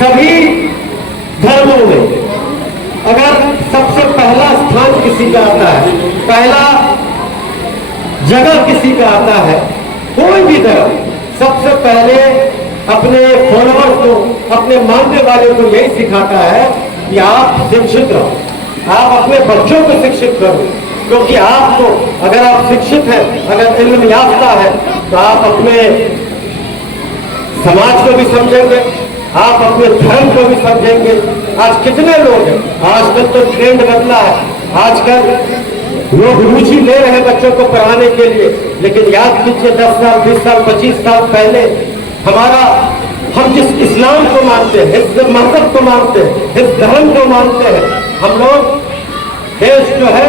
सभी धर्मों में अगर सबसे पहला स्थान किसी का आता है, पहला जगह किसी का आता है, कोई भी धर्म सबसे पहले अपने फॉलोअर्स को, अपने मानने वाले को यही सिखाता है कि आप शिक्षित रहो, आप अपने बच्चों को शिक्षित करो, क्योंकि आपको, अगर आप शिक्षित हैं, अगर इल्म याफ्ता है, तो आप अपने समाज को भी समझेंगे, आप अपने धर्म को भी समझेंगे। आज कितने लोग हैं, आजकल तो ट्रेंड बदला है, आजकल लोग रुचि ले रहे हैं बच्चों को पढ़ाने के लिए, लेकिन याद कीजिए 10 साल, 20 साल, 25 साल पहले हम जिस इस्लाम को मानते हैं, इस मजहब को मानते हैं, इस धर्म को मानते हैं, हम लोग, देश जो है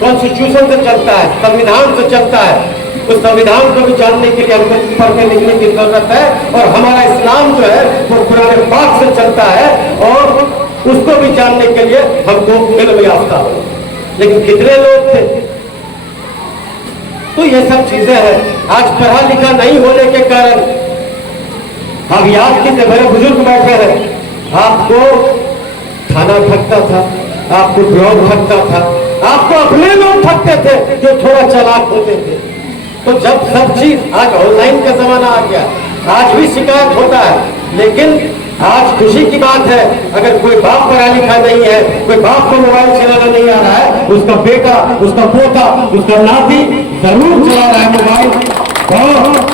कॉन्स्टिट्यूशन से चलता है, संविधान से चलता है। उस संविधान को भी जानने के लिए हमको पढ़ने लिखने की जरूरत है, और हमारा इस्लाम जो है वो कुरान पाक से चलता है, और उसको भी जानने के लिए हमको इल्म याफ्ता हो। लेकिन कितने लोग थे? तो ये सब चीजें हैं। आज पढ़ा लिखा नहीं होने के कारण, अब याद कीजिए, बड़े बुजुर्ग बैठे हैं, आपको खाना ठगता था, आपको ब्लॉग ठगता था, आपको अपने लोग ठगते थे जो थोड़ा चालाक होते थे। तो जब सब चीज, आज ऑनलाइन का जमाना आ गया, आज भी शिकायत होता है, लेकिन आज खुशी की बात है, अगर कोई बाप पढ़ा लिखा नहीं है, कोई बाप को मोबाइल चलाना नहीं आ रहा है, उसका बेटा, उसका पोता, उसका नाती जरूर चला रहा है मोबाइल। और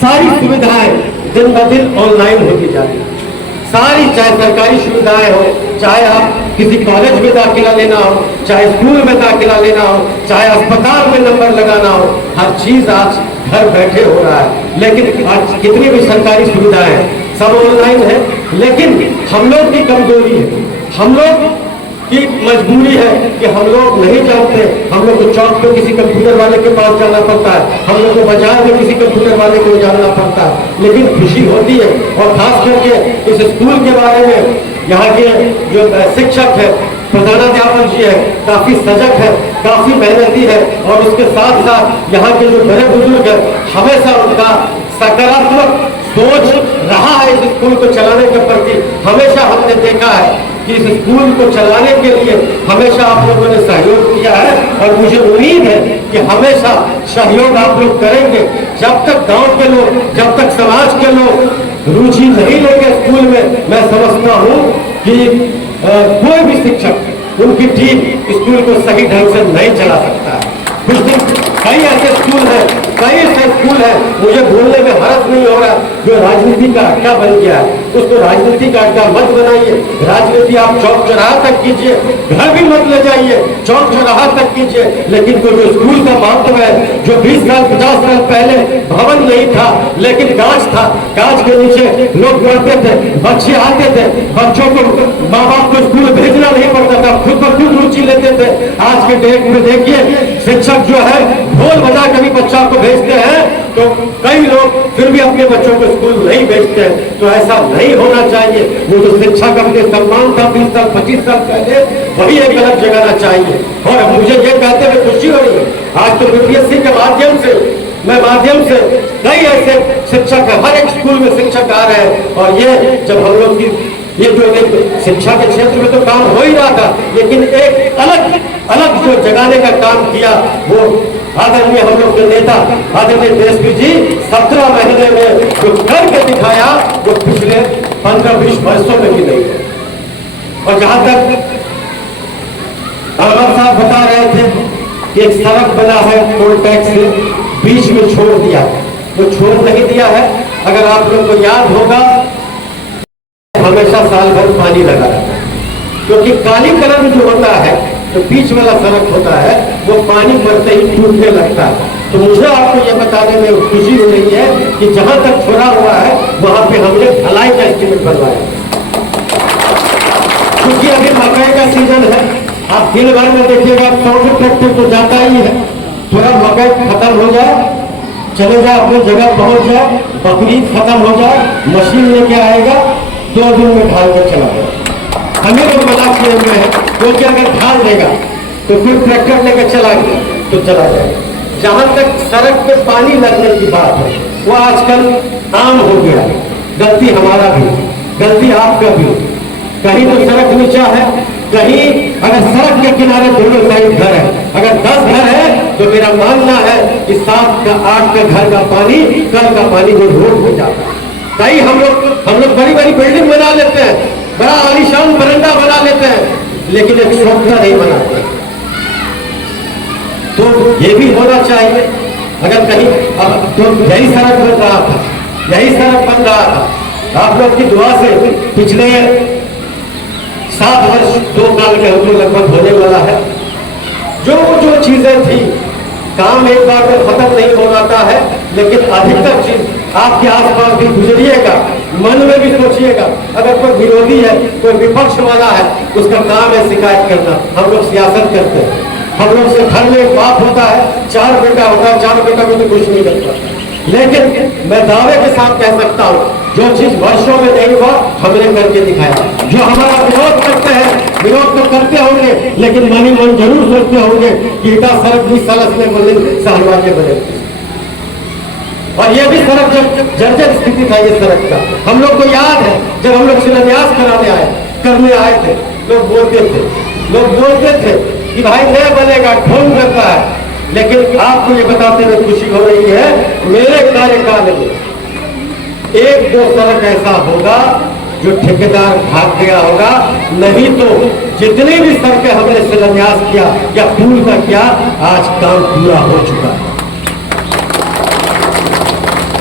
सारी सुविधाएं दिन ब दिन ऑनलाइन होती जा रही है, सारी, चाहे सरकारी सुविधाएं हो, चाहे आप किसी कॉलेज में दाखिला लेना हो, चाहे स्कूल में दाखिला लेना हो, चाहे अस्पताल में नंबर लगाना हो, हर चीज आज घर बैठे हो रहा है। लेकिन आज कितनी भी सरकारी सुविधाएं सब ऑनलाइन है, लेकिन हम लोग की कमजोरी है, हम लोग की मजबूरी है कि हम लोग नहीं जानते। हम लोग को चौक पे किसी कंप्यूटर वाले के पास जाना पड़ता है, हम लोग को बाजार में किसी कंप्यूटर वाले को जानना पड़ता है। लेकिन खुशी होती है, और खास करके इस स्कूल के बारे में यहाँ के जो शिक्षक है, प्रधानाध्यापक जी है, काफी सजग है, काफी मेहनती है, और उसके साथ साथ यहाँ के जो बड़े बुजुर्ग है, हमेशा उनका सकारात्मक सोच रहा है इस स्कूल को चलाने के प्रति। हमेशा हमने देखा है कि इस स्कूल को चलाने के लिए हमेशा आप लोगों ने सहयोग किया है, और मुझे उम्मीद है कि हमेशा सहयोग आप लोग करेंगे। जब तक गांव के लोग, जब तक समाज के लोग रुचि नहीं लेंगे स्कूल में, मैं समझता हूँ कि कोई भी शिक्षक, उनकी टीम स्कूल को सही ढंग से नहीं चला सकता है। कुछ दिन कई ऐसे स्कूल हैं, कई ऐसे स्कूल हैं, मुझे बोलने में हर्ष नहीं हो रहा, जो राजनीति का अड्डा बन गया है, उसको राजनीति का अड्डा मत बनाइए। राजनीति आप चौक चौराहा तक कीजिए, घर भी मत ले जाइए, चौक चौराहा तक कीजिए, लेकिन कोई जो स्कूल का महत्व है, जो 20 साल 50 साल पहले भवन नहीं था, लेकिन गाछ था, गाछ के नीचे लोग पढ़ते थे, बच्चे आते थे, बच्चों को माँ बाप को स्कूल भेजना नहीं पड़ता था, खुद ब खुद रुचि लेते थे। आज के डेट में देखिए, शिक्षक जो है ढोल बजा के भी बच्चा को भेजते हैं, तो कई लोग फिर भी अपने बच्चों को स्कूल नहीं भेजते हैं। तो ऐसा नहीं होना चाहिए। वो जो शिक्षक अपने सम्मान था 20 साल 25 साल पहले, वही एक अलग जगाना चाहिए। और मुझे ये कहते हुए खुशी हो रही है, आज तो बीपीएससी के माध्यम से कई ऐसे शिक्षक है, हर एक स्कूल में शिक्षक आ रहे हैं। और ये जब हम लोग की ये जो शिक्षा के क्षेत्र में तो काम हो ही रहा था, लेकिन एक अलग जो जगाने का काम किया, वो आदरणीय हम लोग के नेता आदरणीय तेजस्वी जी 17 महीने में जो करके दिखाया, वो पिछले 15-20 वर्षों में भी नहीं है। और जहां तक अहमद साहब बता रहे थे कि एक सड़क बना है टोल टैक्स से, बीच में छोड़ दिया, वो छोड़ नहीं दिया है। अगर आप लोग को याद होगा, हमेशा साल भर पानी लगा रहता है, क्योंकि काली कलर जो होता है, जो बीच वाला सड़क होता है, वो पानी पड़ते ही टूटने लगता है। तो मुझे आपको ये बताने में खुशी हो रही है कि जहां तक छोड़ा हुआ है, वहां पे हमने ढलाई का एस्टीमेट बनवाया। क्योंकि अभी मकई का सीजन है, आप दिन भर में देखिएगा 100 ट्रैक्टर तो जाता ही है। थोड़ा मकई खत्म हो जाए, चले जाए, अपनी जगह पहुंच जाए, बकरीद खत्म हो जाए, मशीन लेके आएगा, 2 दिन में ढाल कर चला जाए। हमें तो मना किए हुए हैं, क्योंकि अगर ढाल देगा तो फिर ट्रैक्टर लेकर चला गया तो चला जाएगा। जहां तक सड़क पे पानी लगने की बात है, वो आजकल आम हो गया है। गलती हमारा भी, गलती आपका भी। कहीं तो सड़क नीचा है, कहीं अगर सड़क के किनारे दोनों साइड घर है, अगर 10 घर है तो मेरा मानना है कि 7 का 8 का घर का पानी, कल का पानी वो रोड हो जाता है। कहीं हम लोग बड़ी बड़ी बिल्डिंग बना लेते हैं, बड़ा आलीशान बरंडा बना लेते हैं, लेकिन एक शौचा नहीं बनाते। तो ये भी होना चाहिए। अगर कहीं अब तो यही सड़क बन रहा था, यही सड़क बन रहा था, आप लोग की दुआ से पिछले 7 वर्ष 2 साल के हमको लगभग होने वाला है। जो चीजें थी, काम एक बार में खत्म नहीं हो जाता है, लेकिन अधिकतर चीज आपके आसपास भी गुजरिएगा, मन में भी सोचिएगा। अगर कोई विरोधी है, कोई विपक्ष वाला है, उसका काम है शिकायत करना। हम लोग सियासत करते हैं, हम लोग से घर में एक बाप होता है, 4 बेटा होता है, 4 बेटा को तो कुछ नहीं करता। लेकिन मैं दावे के साथ कह सकता हूँ, जो चीज वर्षों में नहीं हुआ हमने करके दिखाया। जो हमारा विरोध करते हैं, विरोध तो करते होंगे, लेकिन मनी मन जरूर सोचते होंगे कि इतना सड़क भी सड़क में बने, सहलवा के बने। और ये भी सड़क जब जर्जर स्थिति था ये सड़क का, हम लोग को याद है जब हम लोग शिलान्यास करने आए थे, लोग बोलते थे कि भाई नहीं बनेगा, ढोंग करता है। लेकिन आपको ये बताते हुए खुशी हो रही है, मेरे कार्यकाल में 1-2 सड़क ऐसा होगा जो ठेकेदार भाग गया होगा, नहीं तो जितनी भी सड़कें हमने शिलान्यास किया या पुल का किया, आज काम पूरा हो चुका है।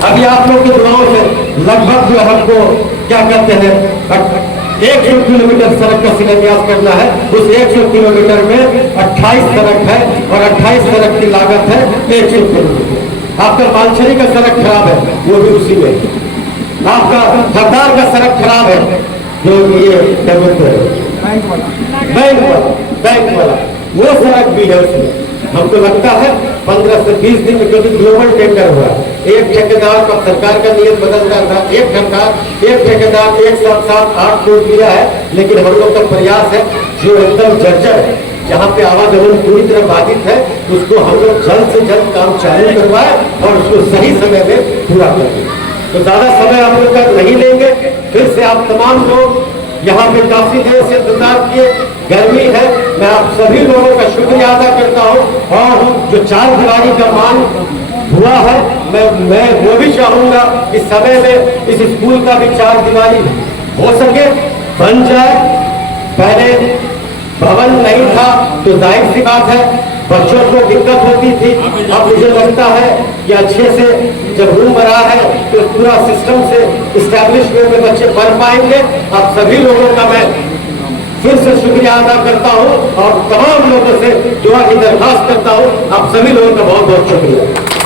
अभी आप लोग की दुआओं से लगभग जो हमको क्या कहते हैं 100 किलोमीटर सड़क का शिलान्यास करना है। उस 100 किलोमीटर में 28 सड़क है और 28 सड़क की लागत है 100 किलोमीटर। आपका मालछड़ी का सड़क खराब है, वो भी उसी में। आपका हरदार का सड़क खराब है, जो ये बैंक वाला वो सड़क भी है उसमें। हमको लगता है 15 से 20 दिन में, क्योंकि ग्लोबल टेंडर हुआ, एक ठेकेदार का सरकार का नियम बदलता था, एक ठेकेदार एक साथ 7-8 कोट दिया है। लेकिन हम लोग का प्रयास है जो एकदम जर्जर है, जहाँ पे आवागमन पूरी तरह बाधित है, उसको हम लोग जल्द से जल्द काम चालू करवाए और उसको सही समय में पूरा करें। तो ज्यादा समय आप लोग का नहीं लेंगे। फिर से आप तमाम लोग यहाँ पे काफी देर से इंतजार किए, गर्मी है, मैं आप सभी लोगों का शुक्रिया अदा करता हूँ। और जो 4 दीवारी का मांग हुआ है, मैं वो भी चाहूंगा कि समय में इस स्कूल का भी 4 दीवारी हो सके, बन जाए। पहले भवन नहीं था तो जाहिर सी बात है बच्चों को दिक्कत होती थी। अब मुझे लगता है कि अच्छे से जब रूम बना है तो पूरा सिस्टम से इस्टेब्लिशमेंट में बच्चे पढ़ पाएंगे। आप सभी लोगों का मैं फिर से शुक्रिया अदा करता हूँ और तमाम लोगों से दुआ की दरखास्त करता हूँ। आप सभी लोगों का बहुत बहुत शुक्रिया।